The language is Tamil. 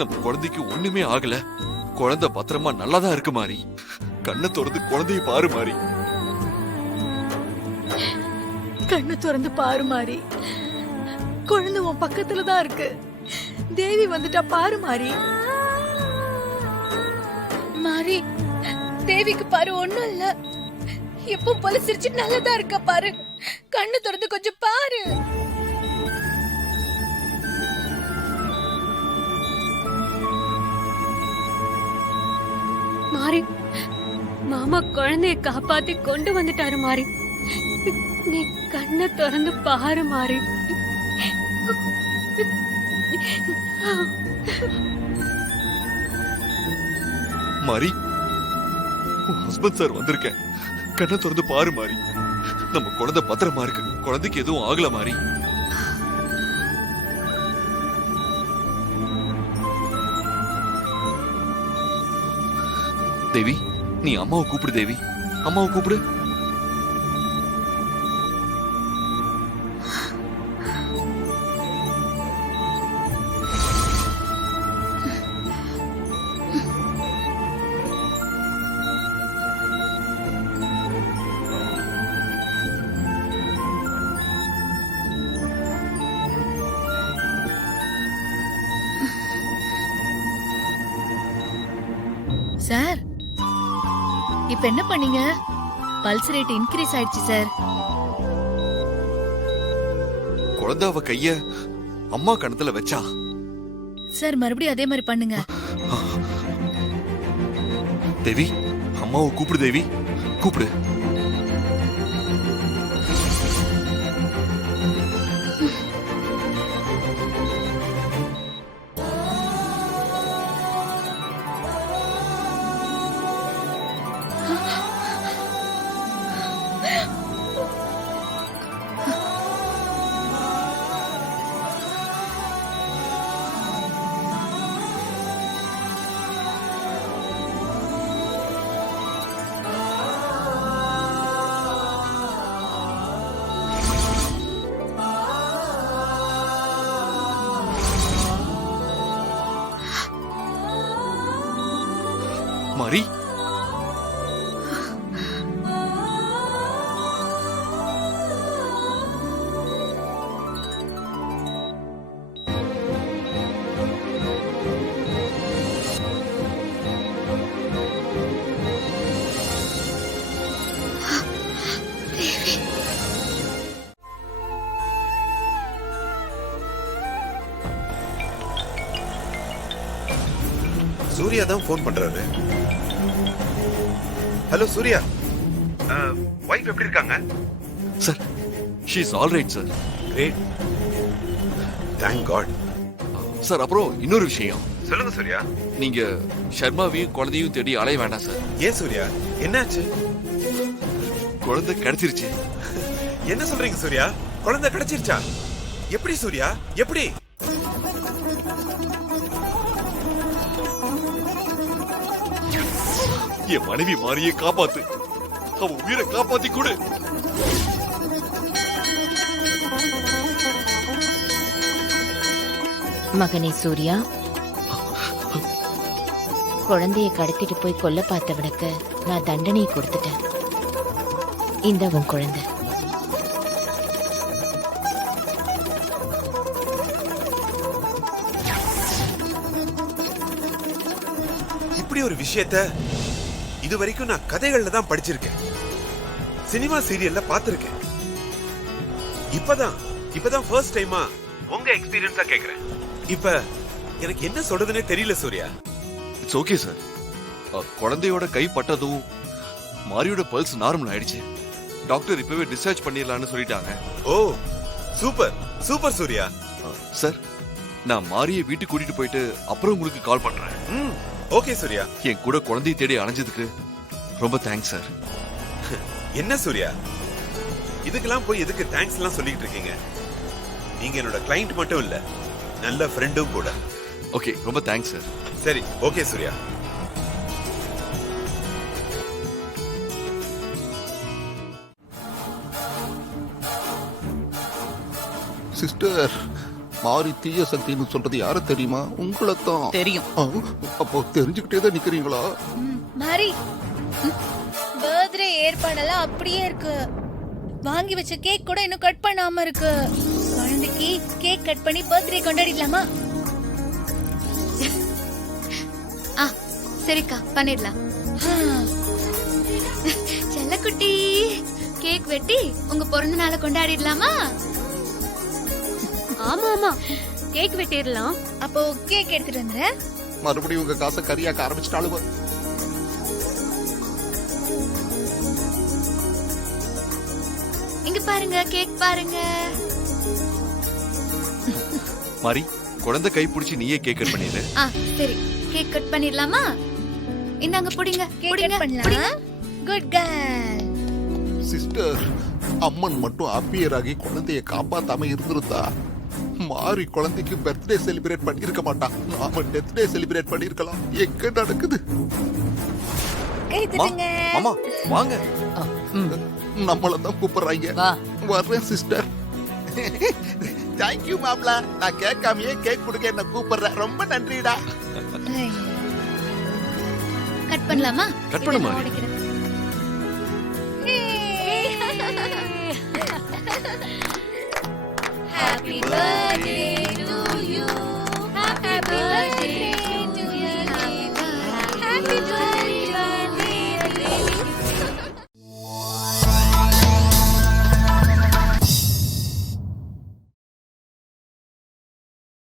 நம்ம குழந்தைக்கு ஒண்ணுமே ஆகல. குழந்தை பத்திரமா நல்லாதான் இருக்கு மாறி. கண்ணை திறந்து குழந்தைய பாரு மாறி. கண்ணு திறந்து பாரு மாறி. குழந்தை உன் பக்கத்துலதான் இருக்கு. தேவி வந்துட்டா பாரு மாறி. மாறி, தேவிக்கு பாரு, ஒண்ணும் இல்ல. எப்போ போல சிரிச்சு நல்லதா இருக்க பாரு. கண்ணு திறந்து கொஞ்சம் பாரு. மாறி, மாமா குழந்தைய காப்பாத்தி கொண்டு வந்துட்டாரு மாறி. நீ கண்ணை திறந்து பாரு மாறி. மாறி, உன் ஹஸ்பண்ட் சார் வந்திருக்கேன். கண்ணை திறந்து பாரு மாறி. நம்ம குழந்தை பத்திரமா இருக்கு. குழந்தைக்கு எதுவும் ஆகல மாறி. தேவி, நீ அம்மாவை கூப்பிடு. தேவி, அம்மாவை கூப்பிடு. சார், இப்ப என்ன பண்ணீங்க? பல்ஸ் ரேட் இன்க்ரீஸ் ஆயிடுச்சு சார். குழந்தை அவ கைய அம்மா கணத்துல வச்சா. சார், மறுபடியும் அதே மாதிரி பண்ணுங்க. தேவி, அம்மாவை கூப்பிடு. தேவி, கூப்பிடு. மாறி, சூர்யா தான் போன் பண்றாரு. ஹலோ சூர்யா, வைஃப் எப்படி இருக்காங்க? Sir, she is all right sir. Great, thank God. Sir, அப்புறம் இன்னொரு விஷயம். சொல்லுங்க சூர்யா. நீங்க ஷர்மாவையும் குழந்தையும் தேடி அலைய வேண்டாம் சார். ஏன் சூர்யா, என்னாச்சு? குழந்தை கிடைச்சிருச்சு. என்ன சொல்றீங்க சூர்யா? குழந்தை கிடைச்சிருச்சா? எப்படி சூர்யா, எப்படி? என் மனைவி மாறியை காப்பாத்து. அவ உயிரை காப்பாத்தி கொடு. மகனே சூர்யா, குழந்தைய கடத்திட்டு போய் கொல்ல பார்த்தவனுக்கு நான் தண்டனையை கொடுத்துட்டேன். இந்த உன் குழந்தை. இப்படி ஒரு விஷயத்த இது வரைக்கும் நான் கதைகள்ல தான் படிச்சிருக்கேன், சினிமா சீரியல்ல பாத்திருக்கேன். இப்பதான் ஃபர்ஸ்ட் டைமா உங்க எக்ஸ்பீரியன்ஸா கேக்குறேன். இப்ப எனக்கு என்ன சொல்றதுன்னே தெரியல சூர்யா. It's okay sir. குழந்தையோட கை பட்டதும் மாரியோட பல்ஸ் நார்மல் ஆயிடுச்சு. டாக்டர் இப்பவே டிஸ்சார்ஜ் பண்ணிடலாம்னு சொல்லிட்டாங்க. ஓ, சூப்பர் சூப்பர் சூர்யா. சார், நான் மாரியை வீட்டுக்கு கூட்டிட்டு போயிட்டு அப்புறம் உங்களுக்கு கால் பண்றேன். ஓகே சூர்யா. என் கூட குழந்தையை தேடி அலைஞ்சதுக்கு ரொம்ப தேங்க்ஸ் சார். என்ன சூர்யா, இதுக்கெல்லாம் போய் எதுக்கு தேங்க்ஸ் எல்லாம் சொல்லிட்டு இருக்கீங்க? நீங்க என்னோட கிளையண்ட் மட்டும் இல்ல, நல்ல ஃப்ரெண்டும் கூட. ஓகே, ரொம்ப தேங்க்ஸ் சார். சரி, ஓகே சூர்யா. சிஸ்டர், மாறி தீய சக்தின்னு சொல்றது யாரு தெரியுமா? உங்களைத்தான். தெரியும். அப்போ தெரிஞ்சுக்கிட்டே தான் நிக்கிறீங்களா? மாறி பர்த்டே ஏற்பாடெல்லாம் அப்படியே இருக்கு. வாங்கி வச்ச கேக் கூட இன்னும் கட் பண்ணாம இருக்கு. குழந்தைக்கு கேக் கட் பண்ணி பர்த்டே கொண்டாடிடலாமா? சரிக்கா பண்ணிடலாம். செல்லக்குட்டி கேக் வெட்டி உங்க பிறந்த நாளை கொண்டாடிடலாமா? ஆமா ஆமா கேக் வெட்டிடலாம். அப்போ கேக் எடுத்துட்டு வந்துறேன். மறுபடியும் உங்க காசை கரியாக்க ஆரம்பிச்சிட்டாளுவ. இங்க பாருங்க கேக் பாருங்க. மாறி குழந்தை கை பிடிச்சி நீயே கேக் கட் பண்ணிடு. சரி கேக் கட் பண்ணிடலாமா? இந்தாங்க புடிங்க கேக் புடிங்க கட் பண்ணலாம். Good girl. சிஸ்டர், அம்மன் மட்டும் அப்பியர் ஆகி குழந்தைய காப்பாத்தாம இருந்திருந்தா மாறி குழந்தைக்கு பர்த்டே செலிப்ரேட் பண்ணிருக்க மாட்டான். நாம டெத் டே செலிப்ரேட் பண்ணிருக்கலாம். எங்க நடக்குது? கை தட்டுங்க. மாமா வாங்க. நம்மளதான் கூப்பிடுறாங்க. வா. வர்றேன் சிஸ்டர். தேங்க்யூ மாப்ள. நான் கேட்காமயே கேக் கொடுக்க என்ன கூப்பிடுறேன். ரொம்ப நன்றிடா. கட் பண்ணலாமா? கட் பண்ணு இதை நான் மாறி. உடைக்கிறேன். Happy birthday